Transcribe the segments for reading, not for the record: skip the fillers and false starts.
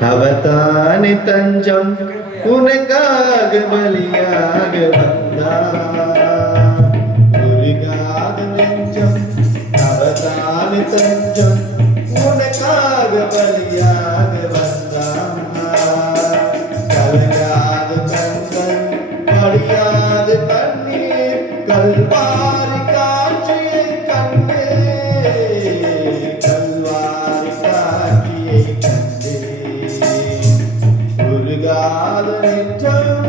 அவதானே தஞ்சம் உனக்காக பலியாக வந்தார். உருகாத நெஞ்சம் அவதானே தஞ்சம் உனக்காக பலியாக வந்தார். கலங்காத கண்கள் படியாத கண்ணீர் கல்வாரி காட்சியை கண்டே. கல்வாரி காட்சியை கண்டே. உருகாத நெஞ்சம்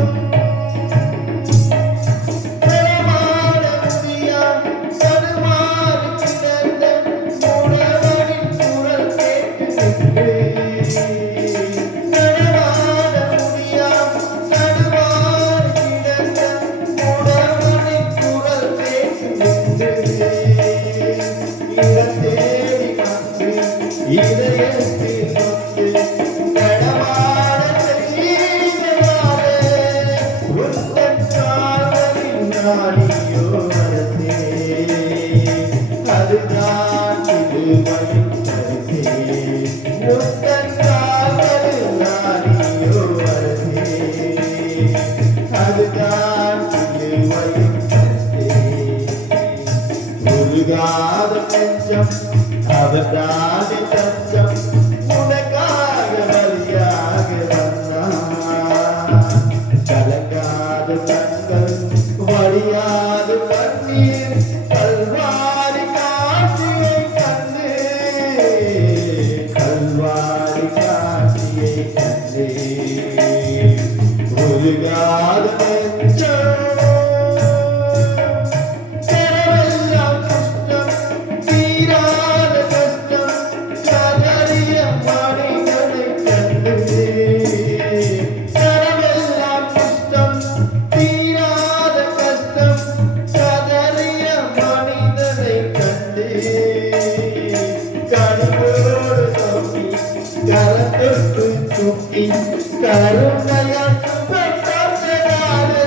அவதானே தஞ்சம் உனக்காக பலியாக வந்தார். கலங்காத கண்கள் வடியாத கண்ணீர் கல்வாரி காட்சியை கண்டே. கல்வாரி காட்சியை கண்டே. உருகாத நெஞ்சம் கருணையால் பெற்றாரே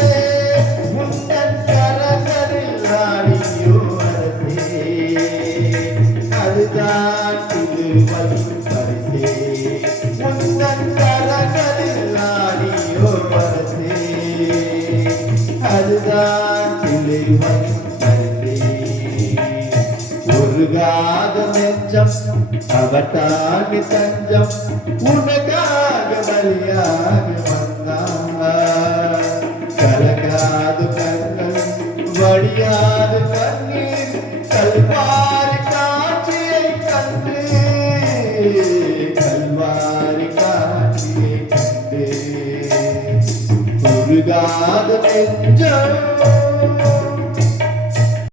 முன்னன் கரங்களில் ஆடியோ அரசே. அதுதான் திருவள்ளுவர் பரிசே. முன்னன் கரங்களில் ஆடியோ அரசே. அதுதான் திருவள்ளுவர் பரிசே. உருகாத நெஞ்சம் அவதானே தஞ்சம் உனக்காக பலியாக வந்தார். கலங்காத கண்கள் வடியாத கண்ணீர் கல்வாரி காட்சியை கண்டு. கல்வாரி காட்சியை கண்டு. உருகாத நெஞ்சம்